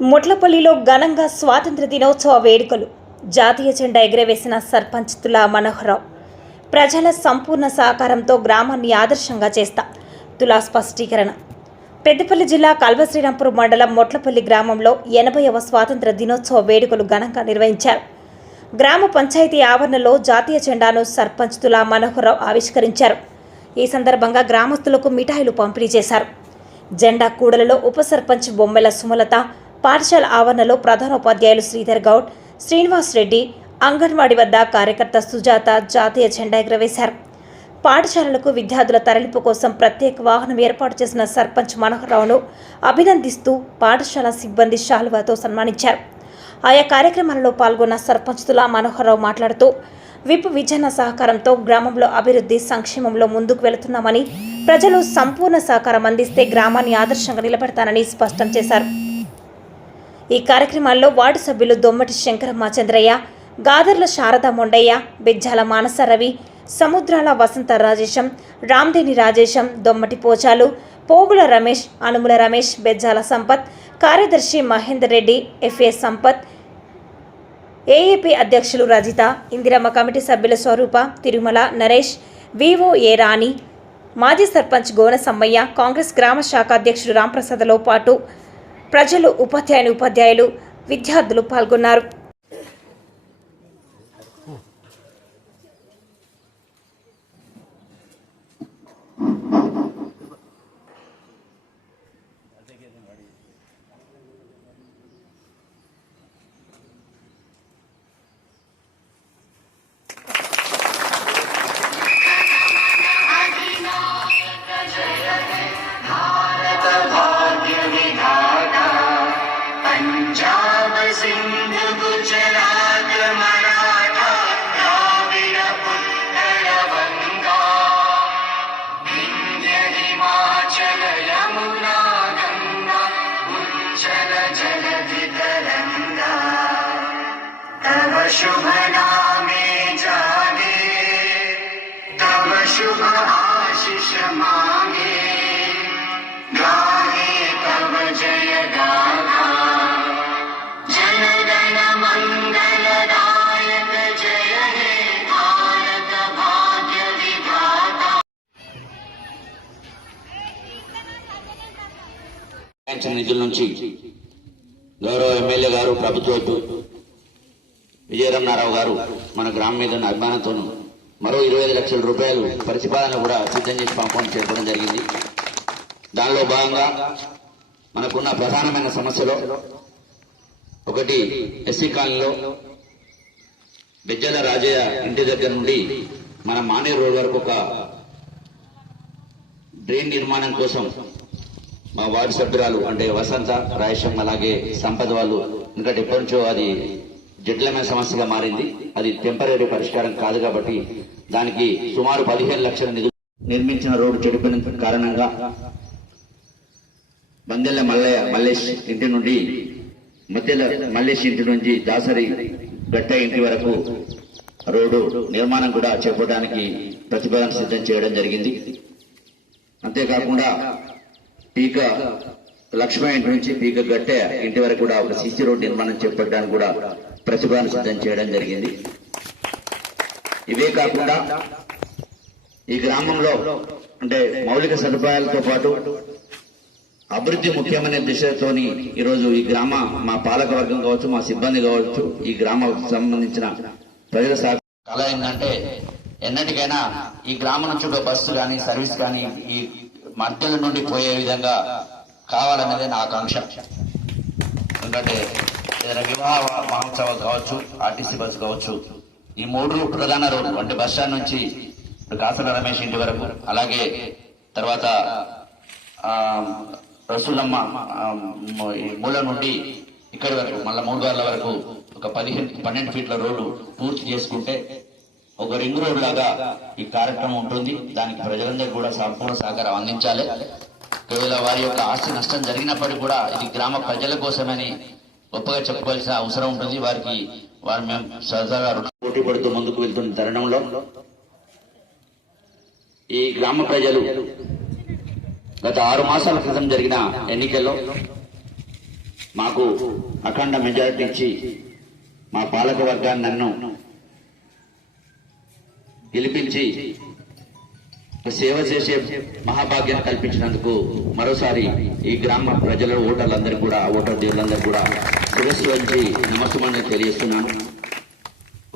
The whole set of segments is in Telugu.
ముట్లపల్లిలో ఘనంగా స్వాతంత్ర దినోత్సవ వేడుకలు. జాతీయ జెండా ఎగురవేసిన సర్పంచ్ తులా మనోహరరావు. ప్రజల సంపూర్ణ సహకారంతో గ్రామాన్ని ఆదర్శంగా చేస్తా. తులా స్పష్టీకరణ. పెద్దపల్లి జిల్లా కల్వశ్రీరాంపూర్ మండలం మొట్లపల్లి గ్రామంలో 80వ స్వాతంత్ర దినోత్సవ వేడుకలు ఘనంగా నిర్వహించారు. గ్రామ పంచాయతీ ఆవరణలో జాతీయ జెండాను సర్పంచ్ తులా మనోహరరావు ఆవిష్కరించారు. ఈ సందర్భంగా గ్రామస్తులకు మిఠాయిలు పంపిణీ చేశారు. జెండా కూడలలో ఉప సర్పంచ్ బొమ్మెల సుమలత, పాఠశాల ఆవరణలో ప్రధానోపాధ్యాయులు శ్రీధర్ గౌడ్, శ్రీనివాస్ రెడ్డి, అంగన్వాడీ వద్ద కార్యకర్త సుజాత జాతీయ జెండా ఎగురవేశారు. పాఠశాలలకు విద్యార్థుల తరలింపు కోసం ప్రత్యేక వాహనం ఏర్పాటు చేసిన సర్పంచ్ మనోహరరావును అభినందిస్తూ పాఠశాల సిబ్బంది శాలువాతో సన్మానించారు. ఆయా కార్యక్రమాలలో పాల్గొన్న సర్పంచ్ తులా మనోహరరావు మాట్లాడుతూ విప్ విజయన సహకారంతో గ్రామంలో అభివృద్ధి సంక్షేమంలో ముందుకు వెళుతున్నామని, ప్రజలు సంపూర్ణ సహకారం అందిస్తే గ్రామాన్ని ఆదర్శంగా నిలబెడతానని స్పష్టం చేశారు. ఈ కార్యక్రమాల్లో వార్డు సభ్యులు దొమ్మటి శంకరమ్మ చంద్రయ్య, గాదర్ల శారదా మొండయ్య, బెజ్జాల మానస రవి, సముద్రాల వసంత రాజేశం, రామ్దేని రాజేశం, దొమ్మటి పోచాలు, పోగుల రమేష్, అనుముల రమేష్, బెజ్జాల సంపత్, కార్యదర్శి మహేందర్ రెడ్డి, ఎఫ్ఏ సంపత్, ఏఏపీ అధ్యక్షులు రజిత, ఇందిరమ్మ కమిటీ సభ్యుల స్వరూప, తిరుమల నరేష్, విఓఏ రాణి, మాజీ సర్పంచ్ గోన సమ్మయ్య, కాంగ్రెస్ గ్రామ శాఖ అధ్యక్షుడు రాంప్రసాద్తో పాటు ప్రజలు, ఉపాధ్యాయులు, విద్యార్థులు పాల్గొన్నారు. शुभ नामे जागे, तब शुभ आशीष मांगे, गाहे तब जय गाथा, जन गण मंगलदायक जय हे भारत भाग्य विधाता. నిధుల నుంచి గౌరవ ఎమ్మెల్యే గారు, ప్రభుత్వ విజయరామనారావు గారు మన గ్రామం మీద ఉన్న అభిమానంతో మరో 25 లక్షల రూపాయలు ప్రతిపాదన కూడా సిద్ధం చేసి పంపడం చేయడం జరిగింది. దానిలో భాగంగా మనకున్న ప్రధానమైన సమస్యలో ఒకటి ఎస్సీ కాలనీలో బెజ్జల రాజయ్య ఇంటి దగ్గర నుండి మన మానేరు రోడ్ వరకు ఒక డ్రైన్ నిర్మాణం కోసం మా వార్డు సభ్యురాలు అంటే వసంత, రాయేశం, అలాగే సంపద వాళ్ళు ఎందుకంటే ఎప్పటి నుంచో అది జటిలమైన సమస్యగా మారింది. అది టెంపరీ పరిష్కారం కాదు కాబట్టి దానికి సుమారు 15 లక్షల నిధులు నిర్మించిన రోడ్డు చెడిపోయిన కారణంగా బందెల్ల మల్లేష్ ఇంటి నుండి మల్లేష్ ఇంటి నుంచి దాసరి గట్ట ఇంటి వరకు రోడ్డు నిర్మాణం కూడా చేపట్టడానికి ప్రతిపాదన సిద్ధం చేయడం జరిగింది. అంతేకాకుండా పీక లక్ష్మణ ఇంటి నుంచి పీక గట్టె ఇంటి వరకు కూడా ఒక సిసి రోడ్ నిర్మాణం చేపట్టడానికి కూడా ప్రతిపాదన సిద్ధం చేయడం జరిగింది. ఇవే కాకుండా ఈ గ్రామంలో అంటే మౌలిక సదుపాయాలతో పాటు అభివృద్ధి ముఖ్యమైన దిశతోని ఈరోజు ఈ గ్రామ మా పాలక వర్గం కావచ్చు, మా సిబ్బంది కావచ్చు, ఈ గ్రామానికి సంబంధించిన ప్రజల కళ ఏంటంటే ఎన్నటికైనా ఈ గ్రామం నుంచి ఒక బస్సు కానీ సర్వీస్ కానీ ఈ మధ్యల నుండి పోయే విధంగా కావాలన్నదే నా ఆకాంక్ష. ఎందుకంటే ఏదైనా వివాహ మహోత్సవాలు కావచ్చు, ఆర్టీసీ బస్సు కావచ్చు, ఈ 3 ప్రధాన రోడ్లు అంటే బస్ స్టాండ్ నుంచి కాసల రమేష్ ఇంటి వరకు, అలాగే తర్వాత రసూలమ్మ మూల నుండి ఇక్కడి వరకు మళ్ళీ 3 గార్ల వరకు ఒక 12 ఫీట్ల రోడ్డు పూర్తి చేసుకుంటే ఒక రింగ్ రోడ్ లాగా ఈ కార్యక్రమం ఉంటుంది. దానికి ప్రజలందరూ కూడా సంపూర్ణ సహకారం అందించాలి. ఒకవేళ వారి యొక్క ఆస్తి నష్టం జరిగినప్పటికీ కూడా ఇది గ్రామ ప్రజల కోసమని గొప్పగా చెప్పుకోవాల్సిన అవసరం ఉంటుంది. వారు మేము సరదాగా పోటీ పడుతూ ముందుకు వెళ్తున్న తరుణంలో ఈ గ్రామ ప్రజలు గత 6 మాసాల క్రితం జరిగిన ఎన్నికల్లో మాకు అఖండ మెజారిటీ ఇచ్చి మా పాలక వర్గాన్ని నన్ను గెలిపించి సేవ చేసే మహాభాగ్యం కల్పించినందుకు మరోసారి ఈ గ్రామ ప్రజల ఓటర్లందరూ కూడా ఓటర్ దేవులందరూ కూడా శిరస్సు వంచి నమస్సుమని తెలియజేస్తున్నాను.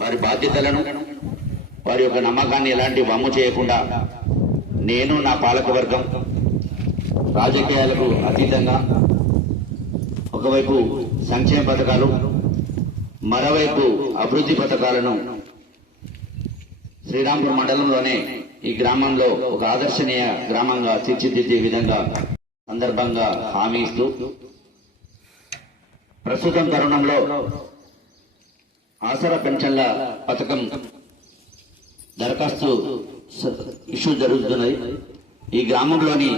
వారి బాధ్యతలను వారి యొక్క నమ్మకాన్ని ఎలాంటి వమ్ము చేయకుండా నేను నా పాలకవర్గం రాజకీయాలకు అతీతంగా ఒకవైపు సంక్షేమ పథకాలు మరోవైపు అభివృద్ధి పథకాలను శ్రీరాంపూర్ మండలంలోనే ఈ గ్రామంలో ఒక ఆదర్శనీయ గ్రామంగా తీర్చిదిద్దే విధంగా సందర్భంగా హామీ ఇస్తూ ప్రస్తుతం తరుణంలో ఆసరా పెన్షన్ల పథకం దరఖాస్తు ఇష్యూ జరుగుతున్నది. ఈ గ్రామంలోని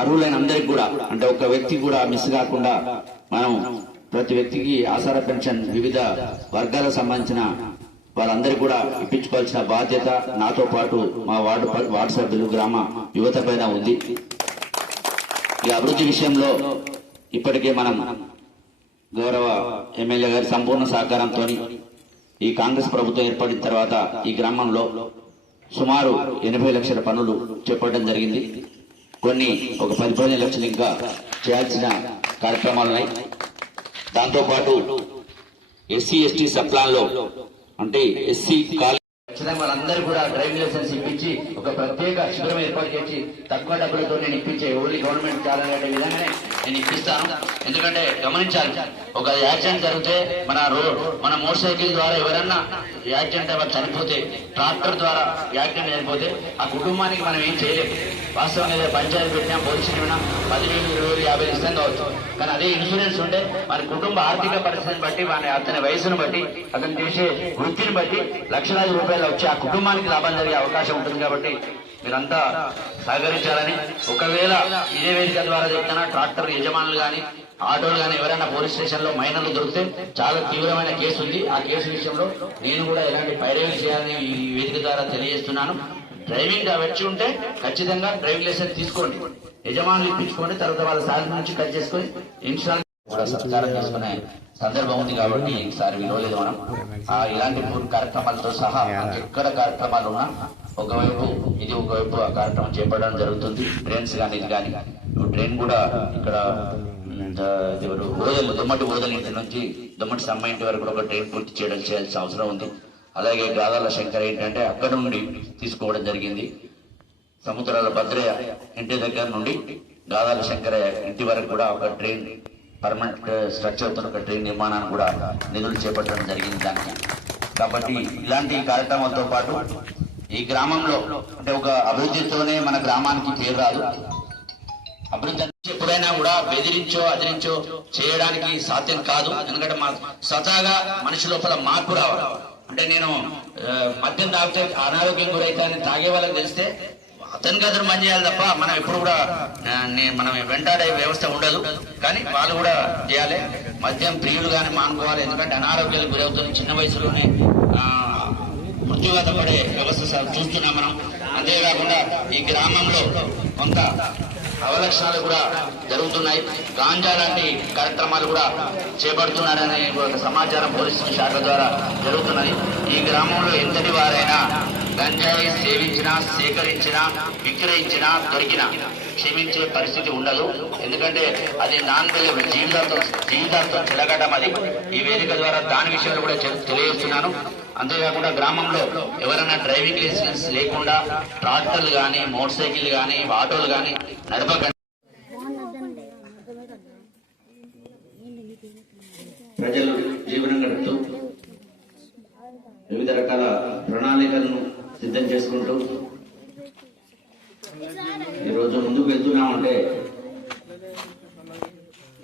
అర్హులైన అందరికి కూడా అంటే ఒక వ్యక్తి కూడా మిస్ కాకుండా మనం ప్రతి వ్యక్తికి ఆసరా పెన్షన్ వివిధ వర్గాలకు సంబంధించిన వాళ్ళందరికీ కూడా ఇప్పించుకోవాల్సిన బాధ్యత నాతో పాటు మా వార్డు సభ్యులు గ్రామ యువత పైన ఉంది. ఈ అభివృద్ధి విషయంలో ఇప్పటికే మనం గౌరవ ఎమ్మెల్యే గారి సంపూర్ణ సహకారంతో ఈ కాంగ్రెస్ ప్రభుత్వం ఏర్పడిన తర్వాత ఈ గ్రామంలో సుమారు 80 లక్షల పనులు చేపట్టడం జరిగింది. కొన్ని ఒక 10-15 లక్షలు ఇంకా చేయాల్సిన కార్యక్రమాలు ఉన్నాయి. దాంతోపాటు ఎస్సీ ఎస్టీ సప్లాన్ లో అంటే ఎస్సీ కాలేజ్ వాళ్ళందరూ కూడా డ్రైవింగ్ లైసెన్స్ ఇప్పించి ఒక ప్రత్యేక శిబిరం ఏర్పాటు చేసి తక్కువ డబ్బులతో నేను ఇప్పించే ఓన్లీ గవర్నమెంట్ ఛాలెంజ్ అనే విధంగానే నేను ఇప్పిస్తాను. ఎందుకంటే గమనించాలి, ఒక యాక్సిడెంట్ జరిగితే మన మోటార్ సైకిల్ ద్వారా ఎవరన్నా యాక్సిడెంట్ అవ్వ చనిపోతే, ట్రాక్టర్ ద్వారా యాక్సిడెంట్ చనిపోతే ఆ కుటుంబానికి మనం ఏం చేయలేము. వాస్తవంగా ఏదో పంచాయతీ పెట్టినా పోలీసులు పెట్టినా 10,000, 20,000, 50,000 ఇస్తాం కావచ్చు. కానీ అదే ఇన్సూరెన్స్ ఉంటే మన కుటుంబ ఆర్థిక పరిస్థితిని బట్టి అతని వయసును బట్టి అతను చేసే వృత్తిని బట్టి లక్షలాది రూపాయలు వచ్చి ఆ కుటుంబానికి లాభం జరిగే అవకాశం ఉంటుంది. కాబట్టి మీరంతా సహకరించాలని, ఒకవేళ ఇదే వేదిక ద్వారా చెప్తున్నా ట్రాక్టర్ యజమానులు కానీ ఆటోలు కానీ ఎవరైనా పోలీస్ స్టేషన్ లో మైనర్లు దొరికితే చాలా తీవ్రమైన కేసు ఉంది. ఆ కేసు విషయంలో నేను కూడా ఎలాంటి పైరవీ చేయాలని ఈ వేదిక ద్వారా తెలియజేస్తున్నాను. డ్రైవింగ్ వచ్చి ఉంటే ఖచ్చితంగా డ్రైవింగ్ లైసెన్స్ తీసుకోండి, యజమానులు ఇప్పించుకోండి, తర్వాత వాళ్ళ సాలరీ నుంచి కట్ చేసుకొని ఇన్సూరెన్స్ కూడా సత్కారం చేసుకునే సందర్భం ఉంది. కాబట్టి ఈసారి విలువలేదు మనం ఇలాంటి కార్యక్రమాలతో సహా ఎక్కడ కార్యక్రమాలు ఉన్నా ఒకవైపు ఆ కార్యక్రమం చేపట్టడం జరుగుతుంది. ట్రైన్స్ కానీ ఇది కానీ ట్రైన్ కూడా ఇక్కడ దొమ్మటి ఓదల ఇంటి నుంచి దొమ్మటి సమ్మ ఇంటి వరకు కూడా ఒక ట్రైన్ పూర్తి చేయాల్సిన అవసరం ఉంది. అలాగే గాదాల శంకర్ ఏంటంటే అక్కడ నుండి తీసుకోవడం జరిగింది. సముద్రాల భద్రయ్య ఇంటి దగ్గర నుండి గాదాల శంకర ఇంటి వరకు కూడా ఒక ట్రైన్ పర్మనెంట్ స్ట్రక్చర్ తో ఒక ట్రైన్ నిర్మాణాన్ని కూడా నిధులు చేపట్టడం జరిగింది దానికి. కాబట్టి ఇలాంటి కార్యక్రమాలతో పాటు ఈ గ్రామంలో అంటే ఒక అభివృద్ధితోనే మన గ్రామానికి పేరు రాదు. అభివృద్ధి ఎప్పుడైనా కూడా బెదిరించో అదిరించో చేయడానికి సాధ్యం కాదు. ఎందుకంటే స్వతహాగా మనిషి లోపల మార్పు రావాలి. అంటే నేను మద్యం తాగితే అనారోగ్యం గురైతే అని తాగే వాళ్ళకి తెలిస్తే అతనికి అతను పని చేయాలి తప్ప మనం ఎప్పుడు కూడా మనం వెంటాడే వ్యవస్థ ఉండదు. కానీ వాళ్ళు కూడా చేయాలి. మద్యం ప్రియులు కానీ మానుకోవాలి. ఎందుకంటే అనారోగ్యాలకు గురవుతుంది. చిన్న వయసులోనే మృత్యువాత పడే వ్యవస్థ చూస్తున్నాం మనం. అంతేకాకుండా ఈ గ్రామంలో కొంత అవలక్షణాలు కూడా జరుగుతున్నాయి. గాంజా లాంటి కార్యక్రమాలు కూడా చేపడుతున్నారనే ఒక సమాచారం పోలీసు శాఖ ద్వారా జరుగుతున్నది. ఈ గ్రామంలో ఎంతటి వారైనా గంజాయి సేవించినా, సేకరించినా, విక్రయించినా, దొరికినా క్షమించే పరిస్థితి ఉండదు. ఎందుకంటే అది జీవితాలతో చెలగడం. అది ఈ వేదిక ద్వారా దాని విషయంలో కూడా తెలియజేస్తున్నాను. అంతేకాకుండా గ్రామంలో ఎవరైనా డ్రైవింగ్ లైసెన్స్ లేకుండా ట్రాక్టర్లు కానీ, మోటార్ సైకిల్ కానీ, ఆటోలు కానీ నడపకండి. ప్రజలు జీవనం గడుపుతూ వివిధ రకాల ప్రణాళికలను సిద్ధం చేసుకుంటూ ఈరోజు ముందుకు వెళ్తున్నామంటే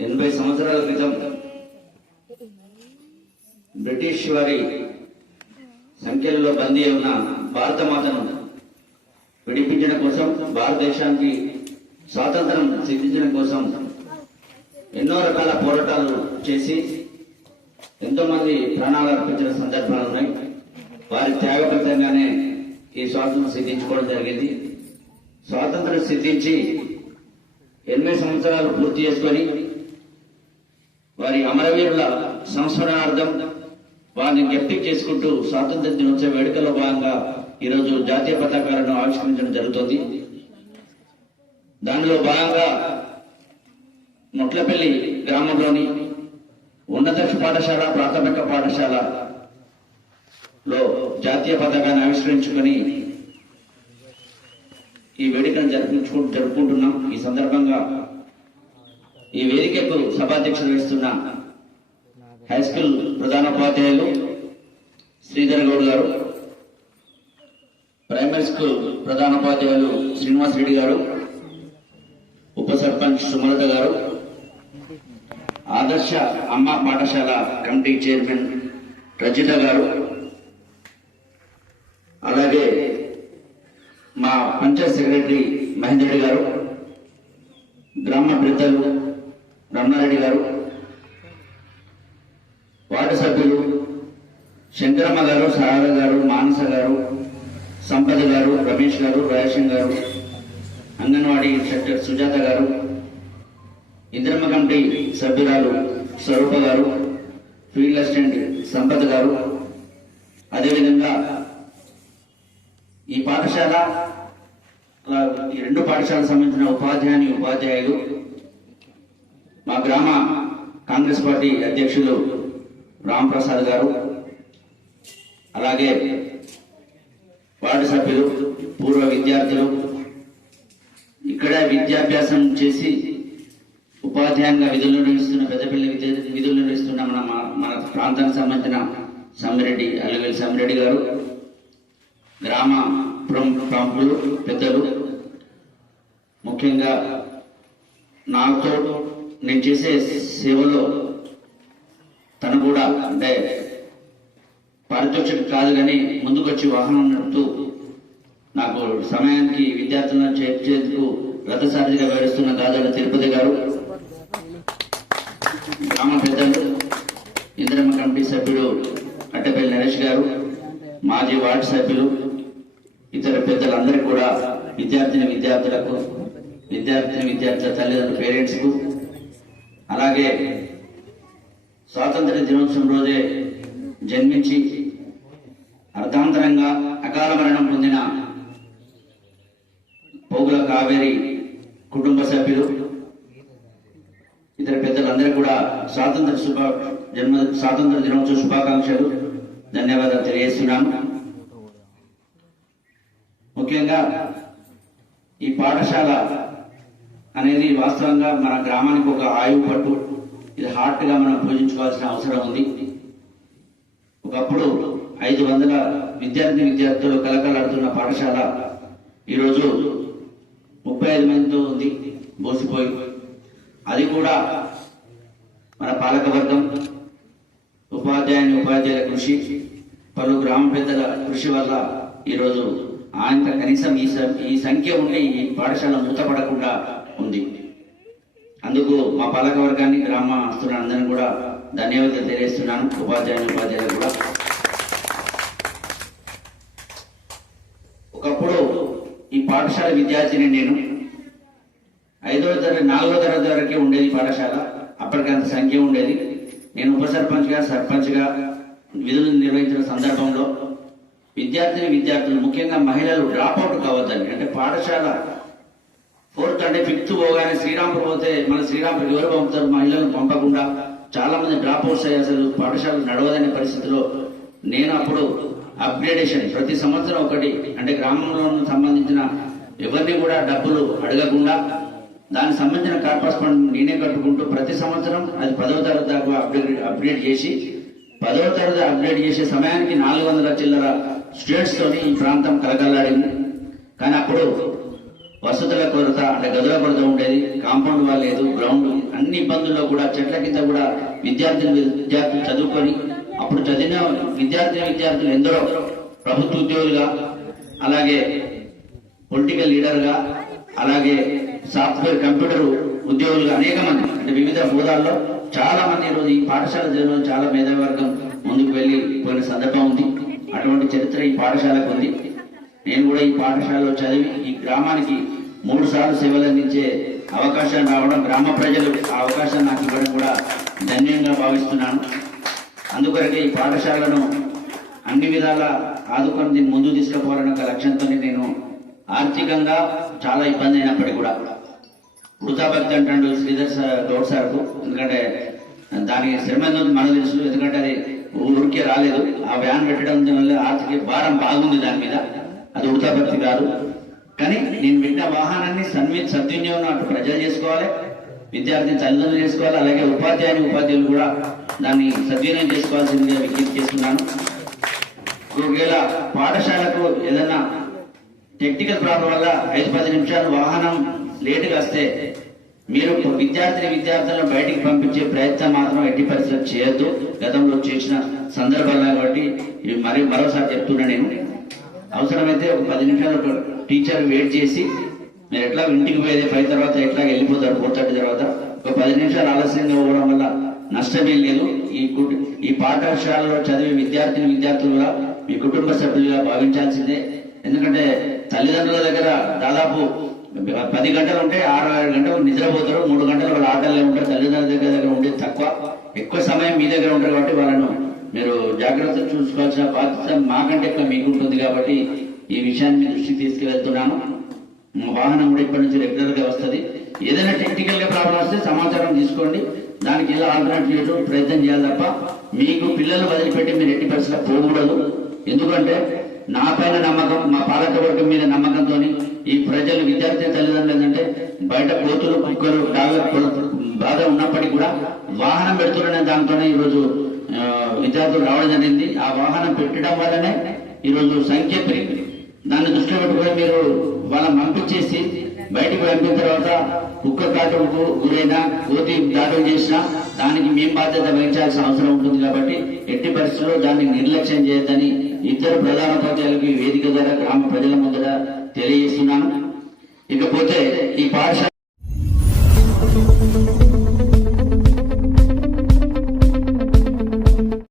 80 సంవత్సరాల క్రితం బ్రిటిష్ వారి సంఖ్యలలో బందీ ఉన్న భారత మాతను విడిపించడం కోసం, భారతదేశానికి స్వాతంత్రం సిద్ధించడం కోసం ఎన్నో రకాల పోరాటాలు చేసి ఎంతో మంది ప్రాణాలు అర్పించిన సందర్భాలు ఉన్నాయి. వారి త్యాగబద్ధంగానే ఈ స్వాతంత్రం సిద్ధించుకోవడం జరిగింది. స్వాతంత్రం సిద్ధించి 80 సంవత్సరాలు పూర్తి చేసుకొని వారి అమరవీరుల సంస్మరణార్థం వారిని జ్ఞప్తికి చేసుకుంటూ స్వాతంత్ర దినోత్సవ వేడుకల్లో భాగంగా ఈరోజు జాతీయ పతాకాలను ఆవిష్కరించడం జరుగుతోంది. దానిలో భాగంగా మొట్లపల్లి గ్రామంలోని ఉన్నత పాఠశాల ప్రాథమిక పాఠశాలలో జాతీయ పతాకాన్ని ఆవిష్కరించుకొని ఈ వేడుకను జరుపుకుంటున్నాం. ఈ సందర్భంగా ఈ వేదికకు సభాధ్యక్షత వహిస్తున్న హై స్కూల్ ప్రధానోపాధ్యాయులు శ్రీధర్ గౌడ్ గారు, ప్రైమరీ స్కూల్ ప్రధానోపాధ్యాయులు శ్రీనివాస్ రెడ్డి గారు, ఉప సర్పంచ్ సుమలత గారు, ఆదర్శ అమ్మ పాఠశాల కమిటీ చైర్మన్ రజిత గారు, అలాగే మా పంచాయత్ సెక్రటరీ మహేందర్ రెడ్డి గారు, గ్రామ పెద్దలు రమణారెడ్డి గారు, వార్డు సభ్యులు శంకరమ్మ గారు, సారథ గారు, మానస గారు, సంపద గారు, రమేష్ గారు, రాజేశం గారు, అంగన్వాడీ సెక్రటరీ సుజాత గారు, ఇంద్రమ్మ కమిటీ సభ్యురాలు స్వరూప గారు, ఫీల్డ్ అసిస్టెంట్ సంపద గారు, అదేవిధంగా ఈ పాఠశాల ఈ రెండు పాఠశాలకు సంబంధించిన ఉపాధ్యాయులు, మా గ్రామ కాంగ్రెస్ పార్టీ అధ్యక్షులు రామ్ ప్రసాద్ గారు, అలాగే వార్డు సభ్యులు, పూర్వ విద్యార్థులు, ఇక్కడ విద్యాభ్యాసం చేసి ఉపాధ్యాయంగా విధులు నిర్వహిస్తున్న పెద్దపల్లి విధులు నిర్వహిస్తున్న మన ప్రాంతానికి సంబంధించిన సమ్మిరెడ్డి అల్లవెల్లి సమ్మిరెడ్డి గారు, గ్రామ ప్రముఖులు పెద్దలు, ముఖ్యంగా నాతో నేను చేసే సేవలో తను కూడా అంటే పారితోషికం కాదు కానీ ముందుకొచ్చి వాహనం నడుపుతూ నాకు సమయానికి విద్యార్థులను చేర్చేందుకు రథసారథిగా వ్యవహరిస్తున్న దాదాపు తిరుపతి గారు, గ్రామ పెద్దలు ఇంద్రమ్మ కమిటీ సభ్యుడు అట్టపల్లి నరేష్ గారు, మాజీ వార్డు సభ్యులు, ఇతర పెద్దలందరికీ కూడా విద్యార్థులకు విద్యార్థుల తల్లిదండ్రుల పేరెంట్స్ కు, అలాగే స్వాతంత్ర దినోత్సవం రోజే జన్మించి అర్ధాంతరంగా అకాల మరణం పొందిన పోగుల కావేరి కుటుంబ సభ్యులు, ఇతర పెద్దలందరూ కూడా స్వాతంత్ర దినోత్సవ శుభాకాంక్షలు, ధన్యవాదాలు తెలియజేస్తున్నాను. ముఖ్యంగా ఈ పాఠశాల అనేది వాస్తవంగా మన గ్రామానికి ఒక ఆయువు పట్టు. ఇది హార్ట్ గా మనం పూజించుకోవాల్సిన అవసరం ఉంది. ఒకప్పుడు 500 విద్యార్థులు కలకలాడుతున్న పాఠశాల ఈరోజు 35 మందితో ఉంది బోసిపోయి. అది కూడా మన పాలకవర్గం, ఉపాధ్యాయుల కృషి, పలు గ్రామ పెద్దల కృషి వల్ల ఈరోజు ఆయన కనీసం ఈ సంఖ్య ఉండి ఈ పాఠశాల మూతపడకుండా ఉంది. అందుకు మా పాలకవర్గాన్ని, గ్రామస్తులందరినీ కూడా ధన్యవాదాలు తెలియజేస్తున్నాను. ఉపాధ్యాయులు కూడా ఒకప్పుడు ఈ పాఠశాల విద్యార్థిని నేను 5వ తరగతి 4వ తరగతి వరకే ఉండేది పాఠశాల. అప్పటికి అంత సంఖ్య ఉండేది. నేను ఉప సర్పంచ్గా విధులు నిర్వహించిన సందర్భంలో విద్యార్థులు ముఖ్యంగా మహిళలు డ్రాప్ అవుట్ కావద్దని, అంటే పాఠశాల 4th అంటే 5th పోగానే శ్రీరాంపూర్ పోతే మన శ్రీరాంపూర్ ఎవరు పంపుతారు, మహిళలను పంపకుండా చాలా మంది డ్రాప్ అవుట్స్ అయ్యి అసలు పాఠశాల నడవదనే పరిస్థితిలో నేను అప్పుడు అప్గ్రేడేషన్ ప్రతి సంవత్సరం ఒకటి, అంటే గ్రామంలో సంబంధించిన ఎవరిని కూడా డబ్బులు అడగకుండా దానికి సంబంధించిన కార్పస్ ఫండ్ నేనే కట్టుకుంటూ ప్రతి సంవత్సరం అది 10వ తరగతి దాకా అప్గ్రేడ్ చేసి 10వ తరగతి అప్గ్రేడ్ చేసే సమయానికి 400 చిల్లర స్టూడెంట్స్ తోని ఈ ప్రాంతం కలకల్లాడింది. కానీ అప్పుడు వసతుల కొరత, అంటే గదుల కొరత ఉండేది, కాంపౌండ్ వాల్ లేదు, గ్రౌండ్, అన్ని ఇబ్బందుల్లో కూడా చెట్ల కింద కూడా విద్యార్థులు చదువుకొని అప్పుడు చదివిన విద్యార్థులు ఎందరో ప్రభుత్వ ఉద్యోగులుగా, అలాగే పొలిటికల్ లీడర్గా, అలాగే సాఫ్ట్వేర్ కంప్యూటర్ ఉద్యోగులుగా అనేక మంది, అంటే వివిధ హోదాల్లో చాలా మంది ఈరోజు ఈ పాఠశాల జీవనంలో చాలా మేధావర్గం ముందుకు వెళ్లి పోయిన సందర్భం ఉంది. అటువంటి చరిత్ర ఈ పాఠశాలకు ఉంది. నేను కూడా ఈ పాఠశాలలో చదివి ఈ గ్రామానికి 3 సార్లు సేవలు అందించే అవకాశం రావడం, గ్రామ ప్రజలు ఆ అవకాశాన్ని నాకు ఇవ్వడం కూడా ధన్యంగా భావిస్తున్నాను. అందుకొరకే ఈ పాఠశాలను అన్ని విధాలా ఆదుకొని దీన్ని ముందుకు తీసుకుపోవాలనే ఒక లక్ష్యంతో నేను ఆర్థికంగా చాలా ఇబ్బంది అయినప్పటికీ కూడా వృధాభక్తి అంటాడు శ్రీధర్ గౌడ్ సార్కు. ఎందుకంటే దానికి శ్రమ మనకు తెలుసు. ఎందుకంటే అది ఊరికే రాలేదు. ఆ వ్యాన్ పెట్టడం వల్ల ఆర్థిక భారం బాగుంది దాని మీద. అది వృధాభక్తి కాదు. కానీ నేను పెట్టిన వాహనాన్ని సద్వినియోగం అటు ప్రజలు చేసుకోవాలి, విద్యార్థిని తల్లిదండ్రులు చేసుకోవాలి, అలాగే ఉపాధ్యాయులు కూడా దాన్ని సద్వినియోగం చేసుకోవాల్సిందిగా విజ్ఞప్తి చేస్తున్నాను. ఒకవేళ పాఠశాలకు ఏదైనా టెక్నికల్ ప్రాబ్లం వల్ల 5-10 నిమిషాలు వాహనం లేటుగా వస్తే మీరు విద్యార్థులను బయటికి పంపించే ప్రయత్నం మాత్రం ఎట్టి పరిస్థితులు చేయొద్దు. గతంలో చేసిన సందర్భాలు కాబట్టి ఇవి మరోసారి చెప్తున్నా. నేను అవసరమైతే ఒక 10 నిమిషాలు టీచర్ వెయిట్ చేసి మీరు ఎట్లా ఇంటికి పోయేది 5 తర్వాత ఎట్లా వెళ్ళిపోతారు 4:30 తర్వాత ఒక 10 నిమిషాలు ఆలస్యంగా పోవడం వల్ల నష్టమేం లేదు. ఈ పాఠశాలలో చదివే విద్యార్థులు కూడా మీ కుటుంబ సభ్యులుగా భావించాల్సిందే. ఎందుకంటే తల్లిదండ్రుల దగ్గర దాదాపు 10 గంటలు ఉంటే 6 గంటలు నిద్రపోతారు, 3 గంటలు వాళ్ళు ఆటల్లో ఉంటారు. తల్లిదండ్రుల దగ్గర ఉండేది తక్కువ, ఎక్కువ సమయం మీ దగ్గర ఉంటారు. కాబట్టి వాళ్ళను మీరు జాగ్రత్తగా చూసుకోవాల్సిన బాధ్యత మాకంటే ఎక్కువ మీకు ఉంటుంది. కాబట్టి ఈ విషయాన్ని మీ దృష్టికి తీసుకువెళ్తున్నాను. వాహనం కూడా ఇప్పటి నుంచి రెగ్యులర్ గా వస్తుంది. ఏదైనా టెక్నికల్ గా ప్రాబ్లం వస్తే సమాచారం తీసుకోండి, దానికి ఎలా ఆల్టర్నేటివ్ ప్రయత్నం చేయాలి తప్ప మీకు పిల్లలు వదిలిపెట్టి మీరు ఎట్టి పరిస్థితుల్లో పోకూడదు. ఎందుకంటే నా పైన నమ్మకం, మా పాలకవర్గం మీద నమ్మకంతో ఈ ప్రజలు విద్యార్థి తల్లిదండ్రులు ఏంటంటే బయట కోతులు కుక్కలు బాధ ఉన్నప్పటికీ కూడా వాహనం పెడుతున్నారనే దాంతోనే ఈరోజు విద్యార్థులు రావడం జరిగింది. ఆ వాహనం పెట్టడం వల్లనే ఈరోజు సంఖ్య పెరిగింది. దాన్ని దృష్టిలో పెట్టుకొని మీరు వాళ్ళని పంపించేసి బయటికి పంపిన తర్వాత కుక్క కాటుకు గురైనా కోతి దాడులు చేసినా దానికి మేము బాధ్యత వహించాల్సిన అవసరం ఉంటుంది. కాబట్టి ఎట్టి పరిస్థితుల్లో దాన్ని నిర్లక్ష్యం చేయొద్దని ఇద్దరు ప్రధాన ఉపాధ్యాయులకు వేదిక ద్వారా గ్రామ ప్రజల ముందర తెలియజేస్తున్నాను. ఇకపోతే ఈ పాఠశాల